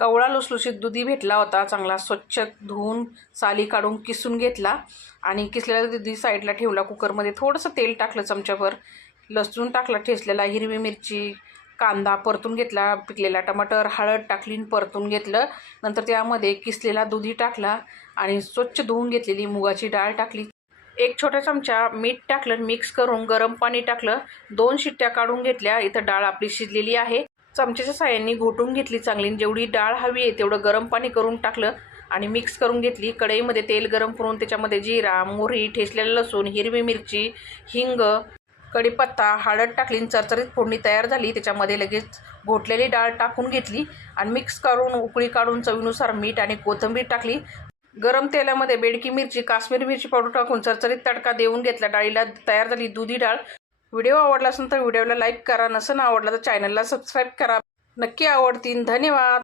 कवळा लुसलुशीत दुधी भेटला होता. चांगला स्वच्छ धुवून साली काढून किसून घेतला आणि किसलेला दुधी साईडला ठेवला. कुकरमध्ये थोडंसं तेल टाकलं चमच्याभर. लसूण टाकला ठेचलेला हिरवी मिरची कांदा परतून घेतला पिकलेला टमाटर हळद टाकली आणि परतून घेतलं. नंतर त्यामध्ये किसलेला दुधी टाकला आणि स्वच्छ धुवून घेतलेली मुगाची डाळ टाकली. एक छोटा चमचा मीठ टाकलं मिक्स करून गरम पाणी टाकलं. दोन शिट्ट्या काढून घेतल्या. इथं डाळ आपली शिजलेली आहे. चमच्याच्या साह्याने घोटून घेतली चांगली. आणि जेवढी डाळ हवी आहे तेवढं गरम पाणी करून टाकलं आणि मिक्स करून घेतली. कढईमध्ये तेल गरम करून त्याच्यामध्ये जिरा मोहरी ठेचलेलं लसूण हिरवी मिरची हिंग कढीपत्ता हळद टाकली आणि चरचरीत फोडणी तयार झाली. त्याच्यामध्ये लगेच घोटलेली डाळ टाकून घेतली आणि मिक्स करून उकळी काढून चवीनुसार मीठ आणि कोथिंबीर टाकली. गरम तेलामध्ये बेडकी मिरची काश्मीरी मिरची पावडर टाकून चरचरीत तडका देऊन घेतला. डाळीला तयार झाली दुधी डाळ. व्हिडिओ आवडला असेल तर व्हिडिओला लाईक करा नसेल आवडला तर चॅनलला सबस्क्राईब करा. नक्की आवडतील. धन्यवाद.